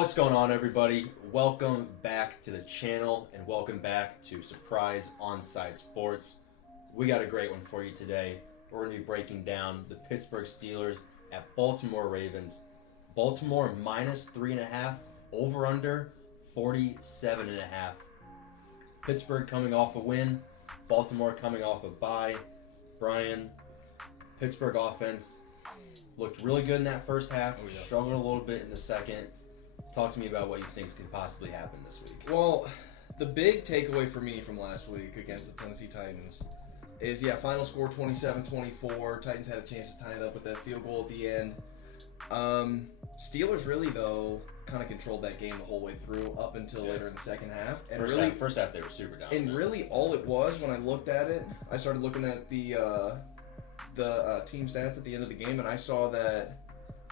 What's going on, everybody? Welcome back to the channel and welcome back to Surprise Onside Sports. We got a great one for you today. We're going to be breaking down the Pittsburgh Steelers at Baltimore Ravens. Baltimore minus 3.5, over under 47.5. Pittsburgh coming off a win, Baltimore coming off a bye. Brian, Pittsburgh offense looked really good in that first half, struggled a little bit in the second. Talk to me about what you think could possibly happen this week. Well, the big takeaway for me from last week against the Tennessee Titans is, final score 27-24. Titans had a chance to tie it up with that field goal at the end. Steelers really, though, kind of controlled that game the whole way through up until later in the second half. And first half they were super down. And really all it was, when I looked at it, I started looking at the team stats at the end of the game, and I saw that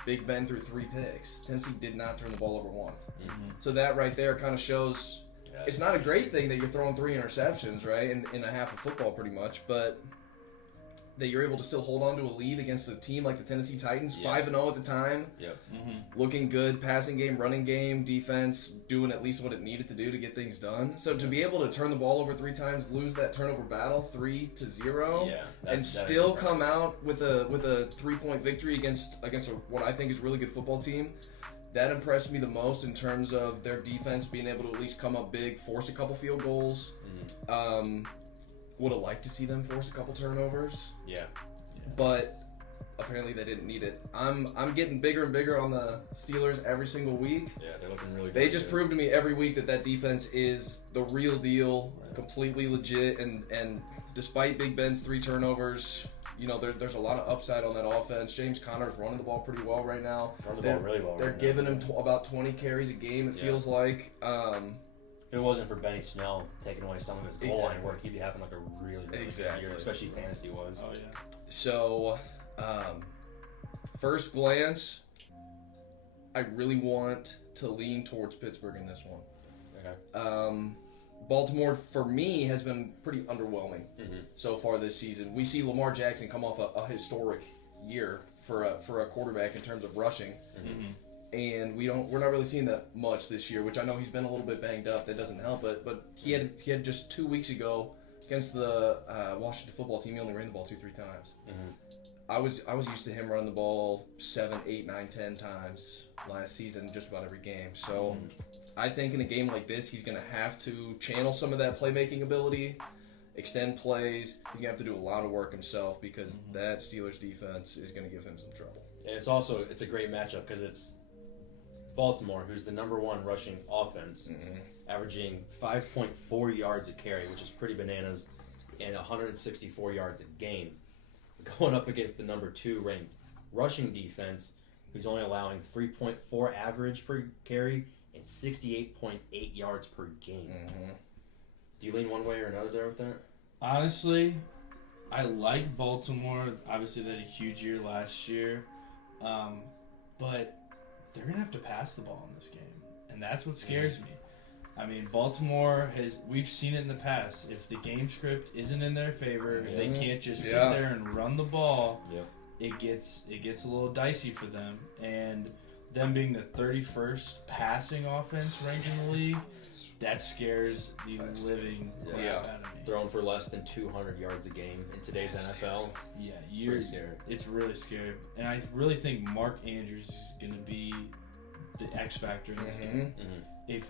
Big Ben threw 3 picks. Tennessee did not turn the ball over once. Mm-hmm. So that right there kind of shows it's not a great thing that you're throwing 3 interceptions, right, in a half of football pretty much, but that you're able to still hold on to a lead against a team like the Tennessee Titans, 5-0 at the time, looking good, passing game, running game, defense, doing at least what it needed to do to get things done. So to be able to turn the ball over 3 times, lose that turnover battle 3-0, and still come out with a 3-point victory against what I think is a really good football team, that impressed me the most in terms of their defense being able to at least come up big, force a couple field goals. Would have liked to see them force a couple turnovers. But apparently they didn't need it. I'm getting bigger and bigger on the Steelers every single week. Yeah, they're looking really good. They just proved to me every week that defense is the real deal, completely legit, and despite Big Ben's 3 turnovers, there's a lot of upside on that offense. James Conner's running the ball pretty well right now. They're giving him about 20 carries a game, it feels like. If it wasn't for Benny Snell taking away some of his goal line work, he'd be having a really good year, especially fantasy-wise. Oh, yeah. So, first glance, I really want to lean towards Pittsburgh in this one. Okay. Baltimore, for me, has been pretty underwhelming so far this season. We see Lamar Jackson come off a historic year for a quarterback in terms of rushing. And we're not really seeing that much this year, which I know he's been a little bit banged up. That doesn't help, but he had just 2 weeks ago against the Washington football team. He only ran the ball 2-3 times. I was used to him running the ball 7, 8, 9, 10 times last season, just about every game. So I think in a game like this, he's going to have to channel some of that playmaking ability, extend plays. He's going to have to do a lot of work himself because that Steelers defense is going to give him some trouble. And it's a great matchup because it's Baltimore, who's the number 1 rushing offense, averaging 5.4 yards a carry, which is pretty bananas, and 164 yards a game, going up against the number 2 ranked rushing defense, who's only allowing 3.4 average per carry and 68.8 yards per game. Do you lean one way or another there with that? Honestly, I like Baltimore. Obviously, they had a huge year last year, but they're going to have to pass the ball in this game, and that's what scares me. I mean, Baltimore we've seen it in the past. If the game script isn't in their favor, if they can't just sit there and run the ball, it gets a little dicey for them. And them being the 31st passing offense ranked in the league, that scares the living crap out of me. Throwing for less than 200 yards a game in today's NFL. Yeah, scary. It's really scary. And I really think Mark Andrews is going to be the X factor in this game. If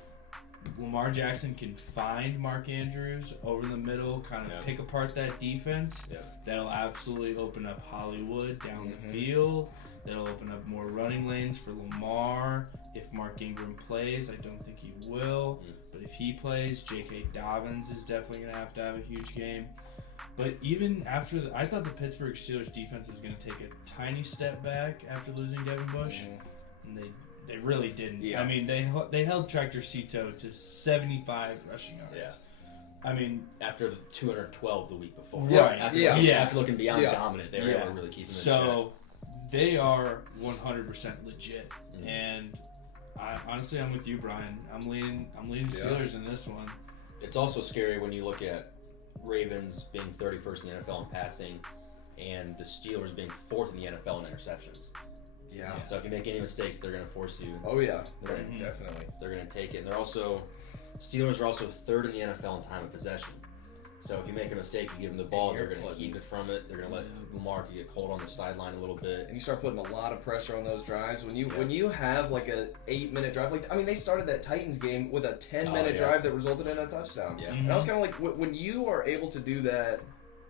Lamar Jackson can find Mark Andrews over the middle, kind of pick apart that defense, that'll absolutely open up Hollywood down the field. That'll open up more running lanes for Lamar. If Mark Ingram plays, I don't think he will. But if he plays, J.K. Dobbins is definitely going to have a huge game. But even after I thought the Pittsburgh Steelers defense was going to take a tiny step back after losing Devin Bush, and they really didn't. I mean, they held Tractor Cito to 75 rushing yards. I mean, after the 212 the week before. Right. After looking beyond dominant, they were able to really keep them in check. They are 100% legit, and honestly, I'm with you, Brian. I'm leaning Steelers in this one. It's also scary when you look at Ravens being 31st in the NFL in passing, and the Steelers being 4th in the NFL in interceptions. Yeah. So if you make any mistakes, they're going to force you. Oh yeah, Right. definitely. They're going to take it. And Steelers are also third in the NFL in time of possession. So if you make a mistake, you give them the ball, they're going to keep it from it. They're going to let Lamar get cold on their sideline a little bit. And you start putting a lot of pressure on those drives. When you have like a 8-minute drive, they started that Titans game with a 10-minute drive that resulted in a touchdown. Yeah. And I was kind of like, when you are able to do that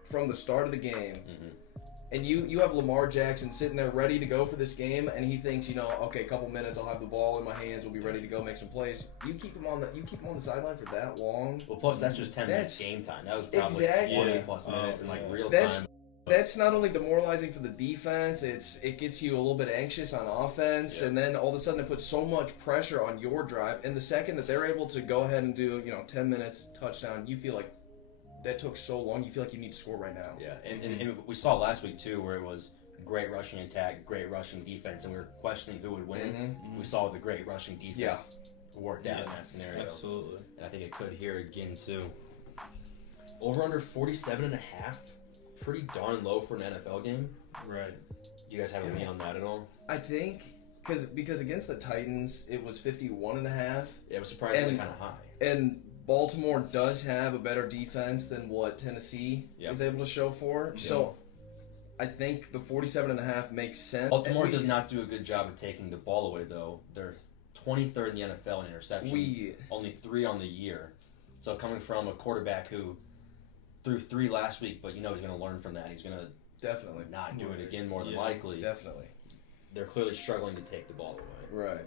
from the start of the game, and you have Lamar Jackson sitting there ready to go for this game, and he thinks, okay, a couple minutes, I'll have the ball in my hands, we'll be ready to go make some plays. You keep him on the sideline for that long. Well, plus that's just 10 minutes game time. That was probably 20 plus minutes in real time. That's not only demoralizing for the defense, it gets you a little bit anxious on offense, and then all of a sudden it puts so much pressure on your drive. And the second that they're able to go ahead and do 10 minutes touchdown, you feel like that took so long. You feel like you need to score right now. Yeah, and we saw last week too, where it was great rushing attack, great rushing defense, and we were questioning who would win. We saw the great rushing defense worked out in that scenario. Absolutely. And I think it could here again too. Over under 47.5, pretty darn low for an NFL game. Right. Do you guys have a lean on that at all? I think because against the Titans it was 51.5. Yeah, it was surprisingly kind of high. And Baltimore does have a better defense than what Tennessee is able to show for. Yep. So I think the 47.5 makes sense. Baltimore does not do a good job of taking the ball away, though. They're 23rd in the NFL in interceptions, only 3 on the year. So coming from a quarterback who threw 3 last week, but he's going to learn from that. He's going to definitely not do it again more than likely. Definitely. They're clearly struggling to take the ball away. Right.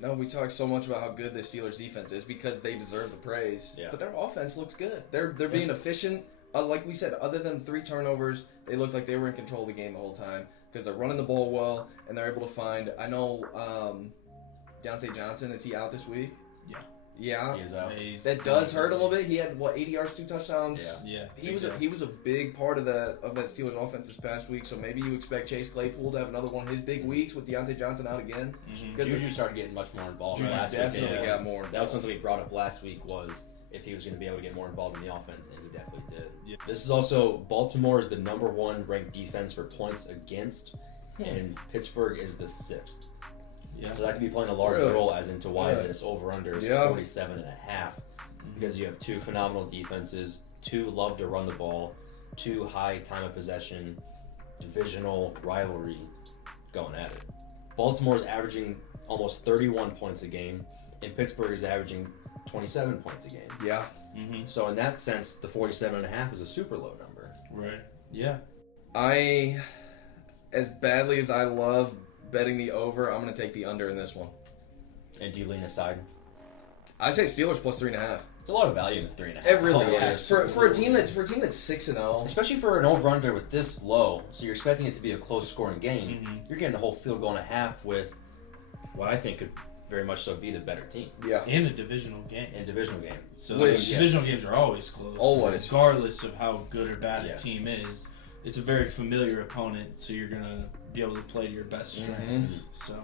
No, we talk so much about how good the Steelers' defense is because they deserve the praise. Yeah. But their offense looks good. They're being efficient. Like we said, other than 3 turnovers, they looked like they were in control of the game the whole time because they're running the ball well and they're able to find. I know Deontay Johnson, is he out this week? Yeah. He is out. That does hurt a little bit. He had 80 yards, 2 touchdowns. Yeah. He was a big part of that Steelers offense this past week. So maybe you expect Chase Claypool to have another one of his big weeks with Deontay Johnson out again. Juju started getting much more involved last week. Definitely got more involved. That was something we brought up last week was if he was going to be able to get more involved in the offense, and he definitely did. Yeah. This is also Baltimore is the number 1 ranked defense for points against, and Pittsburgh is the 6th. Yeah. So that could be playing a large role as into why this over-under is 47.5. Because you have 2 phenomenal defenses, 2 love to run the ball, 2 high time of possession, divisional rivalry going at it. Baltimore is averaging almost 31 points a game, and Pittsburgh is averaging 27 points a game. Yeah. So in that sense, the 47.5 is a super low number. Right. Yeah. As badly as I love betting the over, I'm going to take the under in this one. And do you lean aside? I say Steelers plus 3.5. It's a lot of value in the 3.5. It really is. For a team that's 6-0, especially for an over/under with this low. So you're expecting it to be a close scoring game. You're getting a whole field goal and a half with what I think could very much so be the better team. Yeah. In a divisional game. So divisional games are always close. Always. Regardless of how good or bad a team is. It's a very familiar opponent, so you're going to be able to play to your best strengths. So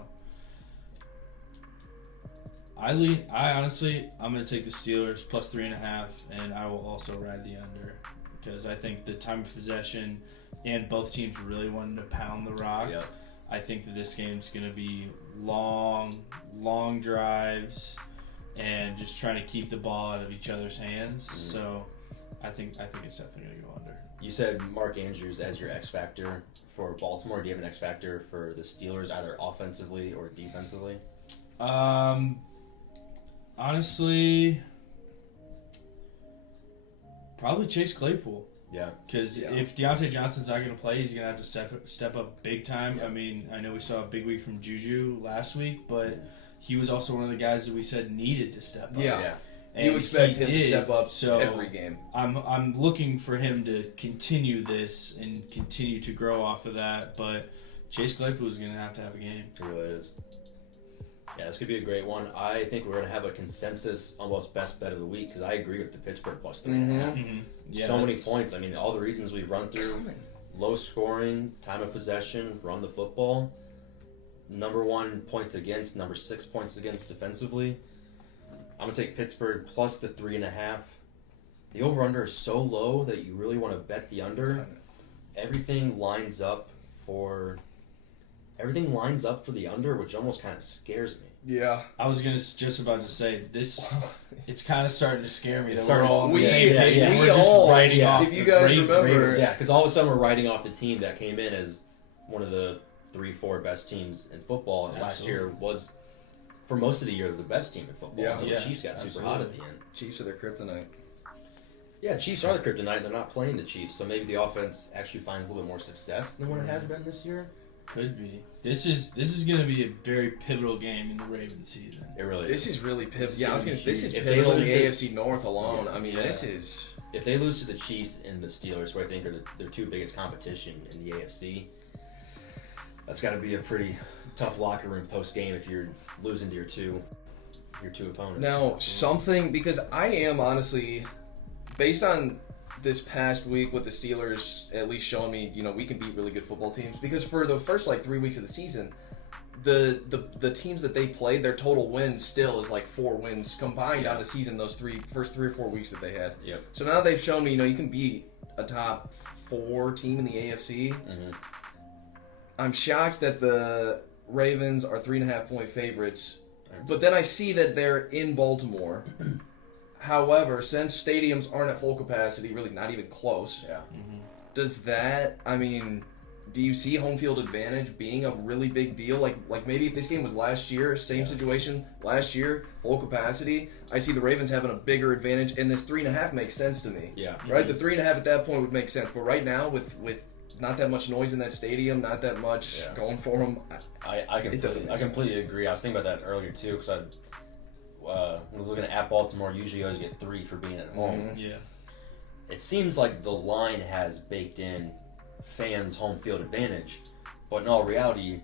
I'm going to take the Steelers plus 3.5, and I will also ride the under because I think the time of possession and both teams really wanting to pound the rock. Yep. I think that this game's going to be long drives and just trying to keep the ball out of each other's hands. So I think it's definitely going to go under. You said Mark Andrews as your X factor for Baltimore. Do you have an X factor for the Steelers, either offensively or defensively? Honestly, probably Chase Claypool. Yeah. Because if Deontay Johnson's not going to play, he's going to have to step up big time. Yeah. I mean, I know we saw a big week from Juju last week, but he was also one of the guys that we said needed to step up. Yeah. And you expect him to step up every game. I'm looking for him to continue this and continue to grow off of that, but Chase Claypool is going to have a game. It really is. Yeah, this could be a great one. I think we're going to have a consensus almost best bet of the week because I agree with the Pittsburgh plus 3.5. Yeah, so many points. I mean, all the reasons we've run through. Low scoring, time of possession, run the football. Number 1 points against, number 6 points against defensively. I'm going to take Pittsburgh plus the 3.5. The over-under is so low that you really want to bet the under. Everything lines up for everything lines up for the under, which almost kind of scares me. Yeah. I was just about to say this. It's kind of starting to scare me It's that we're all on the starting- same page. yeah, and we we're just all- writing yeah. off. If you the guys Ravens. remember- Yeah, because all of a sudden we're writing off the team that came in as one of the 3-4 best teams in football. And last Absolutely. year was, for most of the year, the best team in football. Yeah. Until Yeah, the Chiefs got super absolutely. hot at the end. Chiefs are their kryptonite. Yeah, Chiefs are the kryptonite. They're not playing the Chiefs, so maybe the offense actually finds a little bit more success than what it has been this year. Could be. This is going to be a very pivotal game in the Ravens season. It really This is. is really pivotal. This is Yeah, I was gonna gonna. be This is huge. If they pivotal in lose the to- AFC North alone. I mean, Yeah. this is. If they lose to the Chiefs and the Steelers, who I think are their two biggest competition in the AFC, that's got to be a pretty tough locker room post game if you're losing to your two opponents. Now, something, because I am honestly, based on this past week with the Steelers at least showing me, we can beat really good football teams. Because for the first 3 weeks of the season, the teams that they played, their total wins still is 4 wins combined on the season. Those first 3 or 4 weeks that they had. Yep. So now they've shown me, you can beat a top 4 team in the AFC. Mm-hmm. I'm shocked that the Ravens are 3.5 point favorites. But then I see that they're in Baltimore. However, since stadiums aren't at full capacity, really not even close, Yeah. does that, do you see home field advantage being a really big deal? Like maybe if this game was last year, same situation, last year, full capacity, I see the Ravens having a bigger advantage, and this 3.5 makes sense to me. Yeah. Right? The 3.5 at that point would make sense. But right now, with not that much noise in that stadium, not that much going for them, I completely agree. I was thinking about that earlier too, because I was looking at Baltimore. Usually, you always get 3 for being at home. Mhm. Yeah. It seems like the line has baked in fans' home field advantage, but in all reality,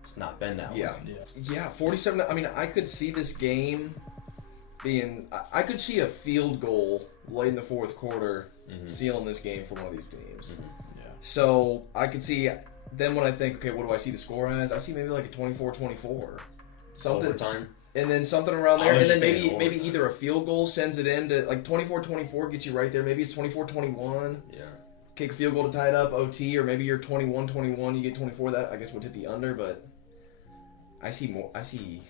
it's not been that way. Yeah. Yeah. Yeah, 47. I could see this game being. I could see a field goal late in the fourth quarter sealing this game for one of these teams. Yeah. So I could see. Then when I think, okay, what do I see the score as? I see maybe a 24-24. Something. Overtime. And then something around I there. was And then just thinking maybe overtime. either a field goal sends it in to 24-24 gets you right there. Maybe it's 24-21. Yeah. Kick a field goal to tie it up, OT, or maybe you're 21-21, you get 24. That I guess would hit the under, but I see more. I see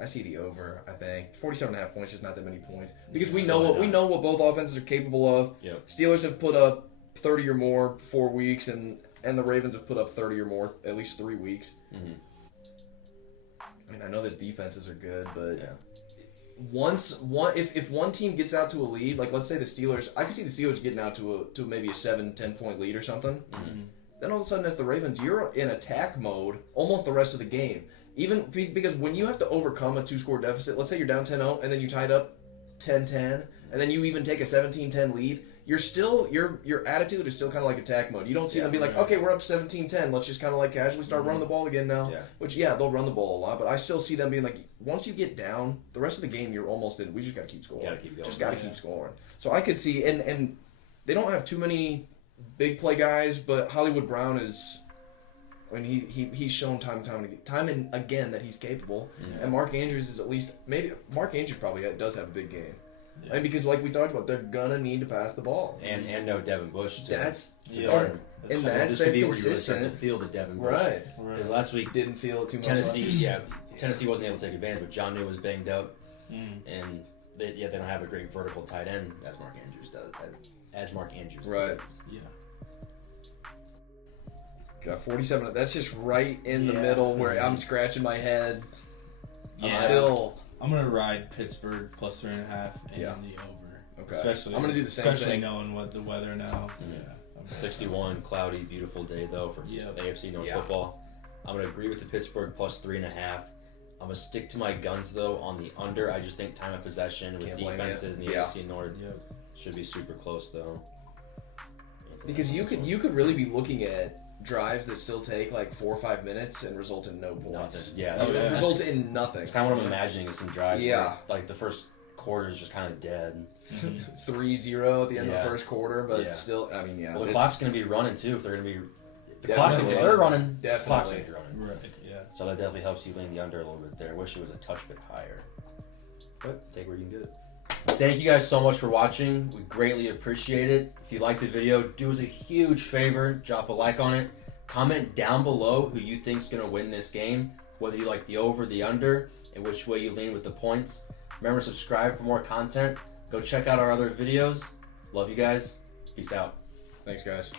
the over. I think 47.5 points, just not that many points because we know what both offenses are capable of. Yep. Steelers have put up 30 or more 4 weeks, and the Ravens have put up 30 or more at least 3 weeks. Mm-hmm. I know that defenses are good, but Yeah. if one team gets out to a lead, like let's say the Steelers, I could see the Steelers getting out to maybe a 7-10 point lead or something. Mm-hmm. Then all of a sudden, as the Ravens, you're in attack mode almost the rest of the game. Even because when you have to overcome a 2-score deficit, let's say you're down 10-0 and then you tied up 10-10, and then you even take a 17-10 lead, you're still your attitude is still kind of like attack mode. You don't see them be like, okay, we're up 17-10, let's just kind of casually start running the ball again now. Yeah. Which they'll run the ball a lot, but I still see them being like, once you get down, the rest of the game you're almost in. We just got to keep scoring. Gotta keep going. Just got to keep scoring. So I could see, and they don't have too many big play guys, but Hollywood Brown is. He's shown time and again that he's capable, and Mark Andrews is at least maybe Mark Andrews probably does have a big game, and because like we talked about, they're gonna need to pass the ball. And no Devin Bush. That's guard. and This that's could their be where you really start to consistent, feel the Devin Bush. right? Because last week Didn't feel it too much. Tennessee wasn't able to take advantage, but John New was banged up, and they don't have a great vertical tight end as Mark Andrews does. Right. does. Yeah. Got 47. That's just right in the middle where I'm scratching my head. I'm Yeah. still. I'm gonna ride Pittsburgh plus 3.5 and Yeah. the over. Okay. Especially I'm gonna do the same especially thing. knowing what the weather now. Yeah. 61, cloudy, beautiful day though for AFC North football. I'm gonna agree with the Pittsburgh plus 3.5. I'm gonna stick to my guns though on the under. I just think time of possession with Can't blame defenses in the you. AFC North should be super close though. Because you could really be looking at drives that still take 4 or 5 minutes and result in no points. Nothing. Yeah, that's Yeah. what Result in nothing. It's kind of what I'm imagining is some drives. Yeah. Where, the first quarter is just kind of dead. 3-0 at the end of the first quarter, but Yeah. still, Well, the clock's gonna be running too. If they're gonna be, Definitely. they're running. Definitely. The clock's gonna be running. Right. Yeah. So that definitely helps you lean the under a little bit there. Wish it was a touch bit higher, but take where you can get it. Thank you guys so much for watching. We greatly appreciate it. If you liked the video, do us a huge favor, drop a like on it. Comment down below who you think's going to win this game, whether you like the over, the under, and which way you lean with the points. Remember to subscribe for more content. Go check out our other videos. Love you guys. Peace out. Thanks, guys.